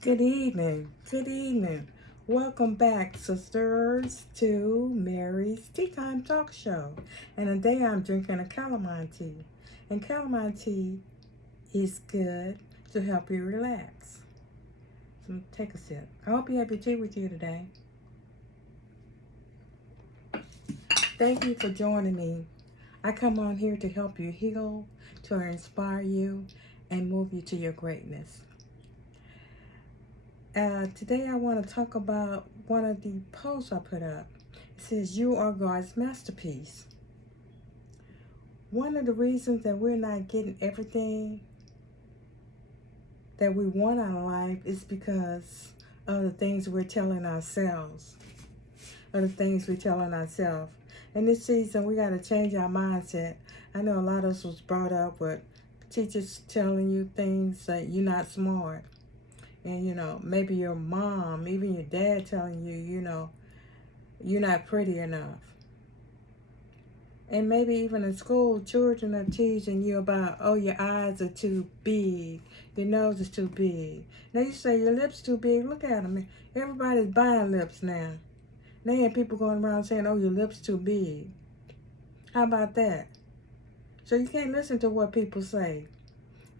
Good evening. Good evening. Welcome back, sisters, to Mary's Tea Time Talk Show. And today I'm drinking a calamine tea. And calamine tea is good to help you relax. So take a sip. I hope you have your tea with you today. Thank you for joining me. I come on here to help you heal, to inspire you, and move you to your greatness. Today I want to talk about one of the posts I put up. It says, "You are God's masterpiece." One of the reasons that we're not getting everything that we want out of life is because of the things we're telling ourselves. In this season, we got to change our mindset. I know a lot of us was brought up with teachers telling you things that you're not smart. And, maybe your mom, even your dad telling you, you're not pretty enough. And maybe even in school, children are teaching you about, oh, your eyes are too big, your nose is too big. Now you say your lips too big. Look at them. Everybody's buying lips now. Now you have people going around saying, oh, your lips too big. How about that? So you can't listen to what people say.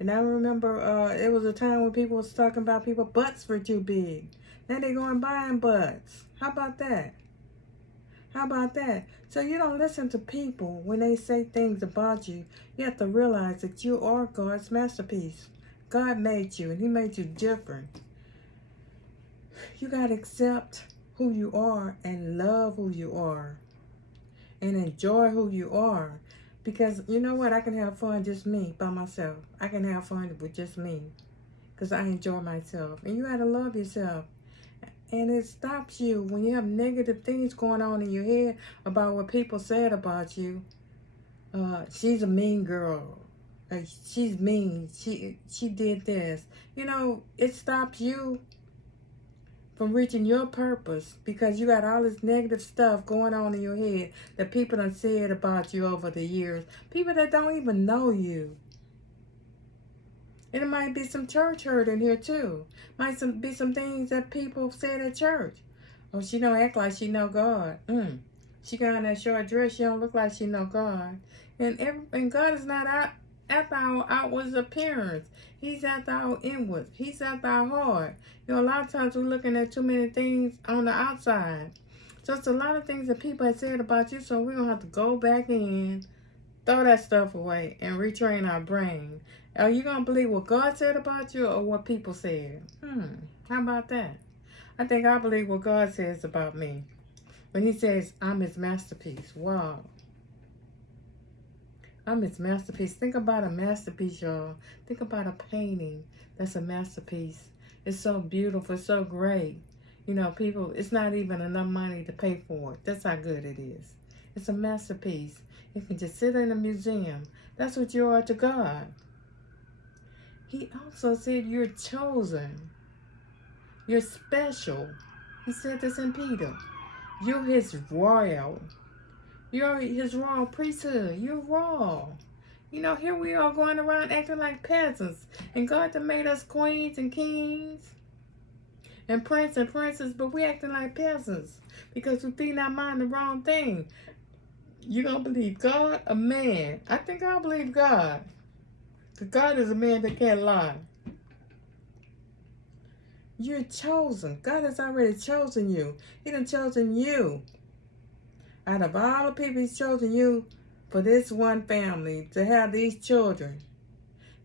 And I remember it was a time when people was talking about people butts were too big. Now they going buying butts. How about that? How about that? So you don't listen to people when they say things about you. You have to realize that you are God's masterpiece. God made you and He made you different. You got to accept who you are and love who you are and enjoy who you are. Because you know what? I can have fun just me by myself. I can have fun with just me because I enjoy myself. And you got to love yourself. And it stops you when you have negative things going on in your head about what people said about you. She's a mean girl. She's mean. She did this. It stops you from reaching your purpose because you got all this negative stuff going on in your head that people done said about you over the years. People that don't even know you. And it might be some church hurt in here too. Might be some things that people said at church. Oh, she don't act like she know God. She got on that short dress. She don't look like she know God. And God is not after our outward appearance. He's after our inward. He's after our heart. A lot of times we're looking at too many things on the outside. So it's a lot of things that people have said about you. So we're going to have to go back in, throw that stuff away, and retrain our brain. Are you going to believe what God said about you or what people said? How about that? I think I believe what God says about me. When He says, I'm His masterpiece. Wow. I'm His masterpiece. Think about a masterpiece, y'all. Think about a painting that's a masterpiece. It's so beautiful. It's so great. People, it's not even enough money to pay for it. That's how good it is. It's a masterpiece. You can just sit in a museum. That's what you are to God. He also said you're chosen. You're special. He said this in Peter. You're His royal. You're His royal priesthood. You're royal. Here we are going around acting like peasants. And God that made us queens and kings and prince and princess, but we acting like peasants because we feeding our mind the wrong thing. You gonna believe God or man? I think I'll believe God. Because God is a man that can't lie. You're chosen. God has already chosen you. He done chosen you. Out of all the people, He's chosen you for this one family, to have these children,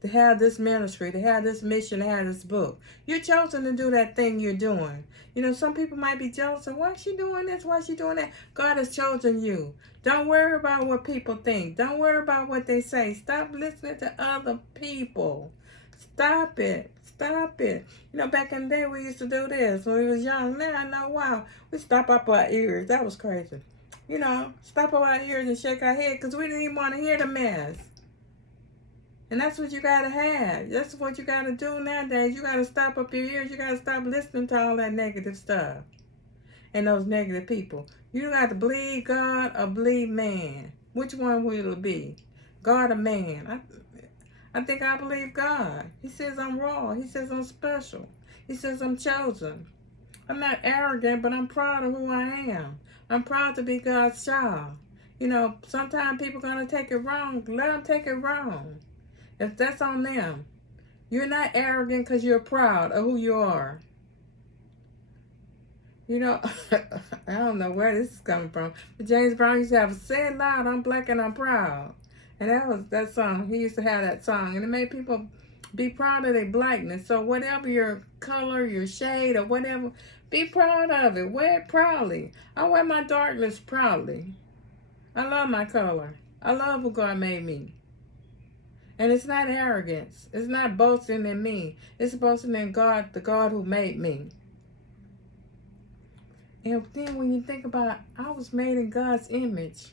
to have this ministry, to have this mission, to have this book. You're chosen to do that thing you're doing. Some people might be jealous of, why is she doing this? Why is she doing that? God has chosen you. Don't worry about what people think. Don't worry about what they say. Stop listening to other people. Stop it. Stop it. Back in the day, we used to do this when we was young. Now I know, wow, we stop up our ears. That was crazy. Stop up our ears and shake our head because we didn't even want to hear the mess. And that's what you got to have. That's what you got to do nowadays. You got to stop up your ears. You got to stop listening to all that negative stuff and those negative people. You got to believe God or believe man. Which one will it be? God or man? I think I believe God. He says I'm raw. He says I'm special. He says, I'm chosen. I'm not arrogant, but I'm proud of who I am. I'm proud to be God's child. You know, sometimes people are going to take it wrong. Let them take it wrong. If that's on them. You're not arrogant because you're proud of who you are. You know, I don't know where this is coming from, but James Brown used to have "Say It Loud, I'm Black and I'm Proud." And that was that song. He used to have that song, and it made people be proud of their blackness. So whatever your color, your shade, or whatever, be proud of it. Wear it proudly. I wear my darkness proudly. I love my color. I love who God made me. And it's not arrogance. It's not boasting in me. It's boasting in God, the God who made me. And then when you think about, I was made in God's image.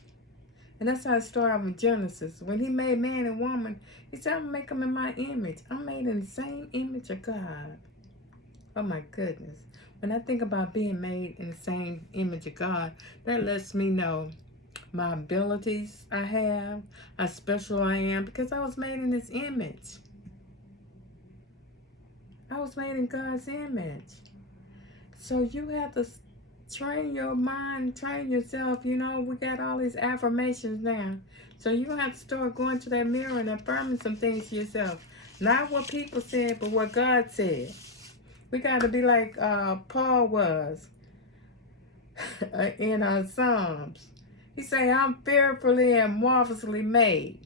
And that's how it started out with Genesis. When he made man and woman, he said, I'm going to make them in my image. I'm made in the same image of God. Oh my goodness. When I think about being made in the same image of God, that lets me know my abilities I have, how special I am, because I was made in his image. I was made in God's image. So you have to train your mind, train yourself. You know, we got all these affirmations now. So you're going to have to start going to that mirror and affirming some things to yourself. Not what people said, but what God said. We got to be like Paul was in Psalms. He say, I'm fearfully and marvelously made.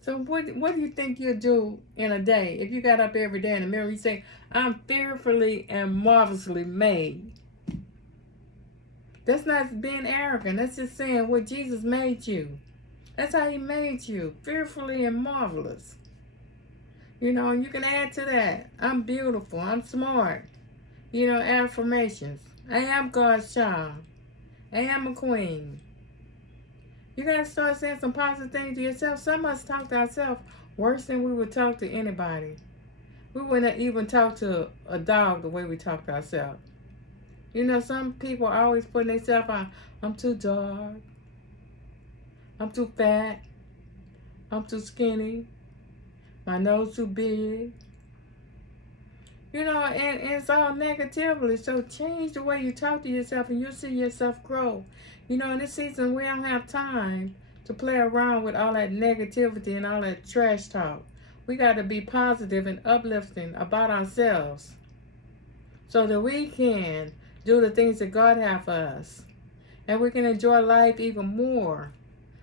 So what do you think you'll do in a day? If you got up every day in the mirror, you say, I'm fearfully and marvelously made. That's not being arrogant. That's just saying what Jesus made you. That's how he made you, fearfully and marvelous. You know, and you can add to that, I'm beautiful, I'm smart. You know, affirmations. I am God's child. I am a queen. You got to start saying some positive things to yourself. Some of us talk to ourselves worse than we would talk to anybody. We wouldn't even talk to a dog the way we talk to ourselves. You know, some people are always putting themselves on, I'm too dark. I'm too fat. I'm too skinny. My nose too big. You know, and it's all negatively. So change the way you talk to yourself and you'll see yourself grow. You know, in this season, we don't have time to play around with all that negativity and all that trash talk. We got to be positive and uplifting about ourselves so that we can do the things that God has for us. And we can enjoy life even more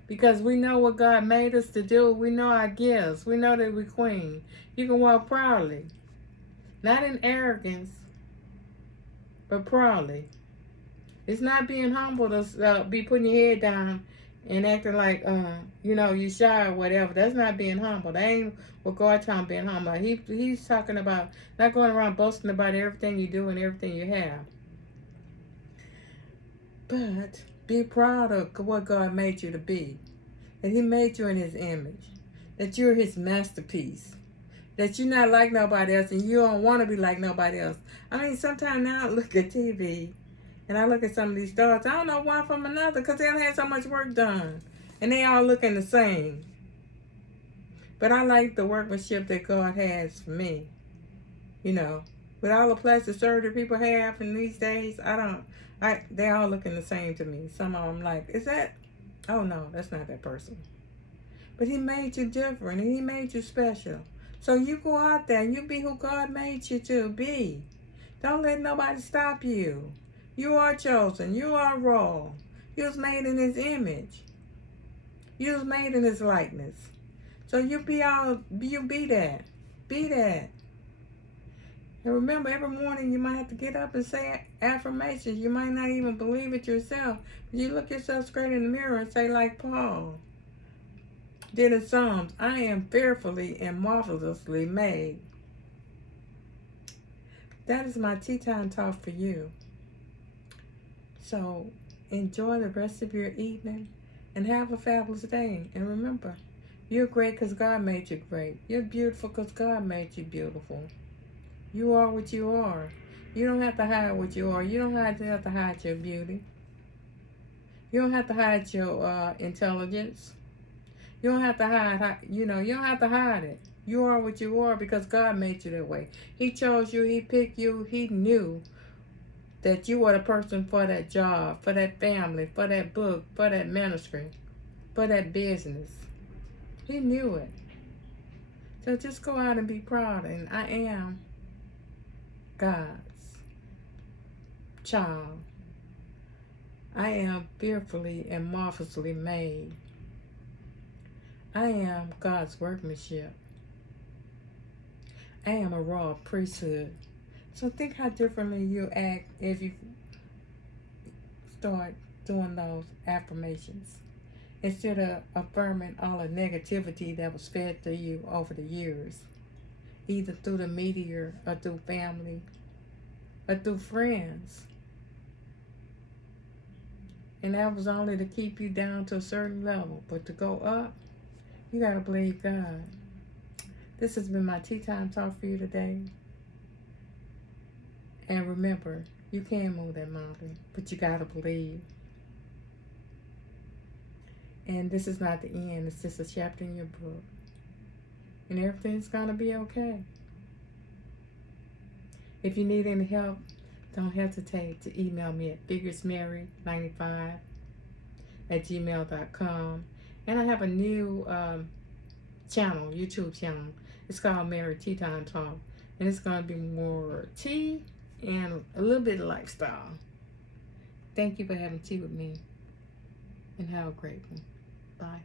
because we know what God made us to do. We know our gifts. We know that we're queen. You can walk proudly. Not in arrogance, but proudly. It's not being humble to be putting your head down and acting like, you know, you shy or whatever. That's not being humble. That ain't what God's trying to be humble. He's talking about not going around boasting about everything you do and everything you have. But be proud of what God made you to be. That he made you in his image. That you're his masterpiece. That you're not like nobody else and you don't want to be like nobody else. I mean, sometimes now I look at TV and I look at some of these stars. I don't know one from another because they don't have so much work done. And they all looking the same. But I like the workmanship that God has for me. You know, with all the plastic surgery people have in these days, they all looking the same to me. Some of them like, is that, oh no, that's not that person. But he made you different and he made you special. So you go out there and you be who God made you to be. Don't let nobody stop you. You are chosen. You are royal. You was made in his image. You was made in his likeness. So you be that. Be that. And remember, every morning you might have to get up and say affirmations. You might not even believe it yourself. But you look yourself straight in the mirror and say like Paul did in Psalms, I am fearfully and marvelously made. That is my tea time talk for you. So enjoy the rest of your evening and have a fabulous day. And remember, you're great because God made you great. You're beautiful because God made you beautiful. You are what you are. You don't have to hide what you are. You don't have to hide your beauty. You don't have to hide your intelligence. You don't have to hide, you don't have to hide it. You are what you are because God made you that way. He chose you. He picked you. He knew that you were the person for that job, for that family, for that book, for that ministry, for that business. He knew it. So just go out and be proud. And I am God's child. I am fearfully and marvelously made. I am God's workmanship. I am a royal priesthood. So think how differently you act if you start doing those affirmations. Instead of affirming all the negativity that was fed to you over the years, either through the media or through family or through friends. And that was only to keep you down to a certain level. But to go up, you got to believe God. This has been my tea time talk for you today. And remember, you can move that mountain, but you got to believe. And this is not the end. It's just a chapter in your book. And everything's going to be okay. If you need any help, don't hesitate to email me at figuresmary95@gmail.com. And I have a new channel, YouTube channel. It's called Mary Tea Time Talk. And it's going to be more tea and a little bit of lifestyle. Thank you for having tea with me. And have a great one. Bye.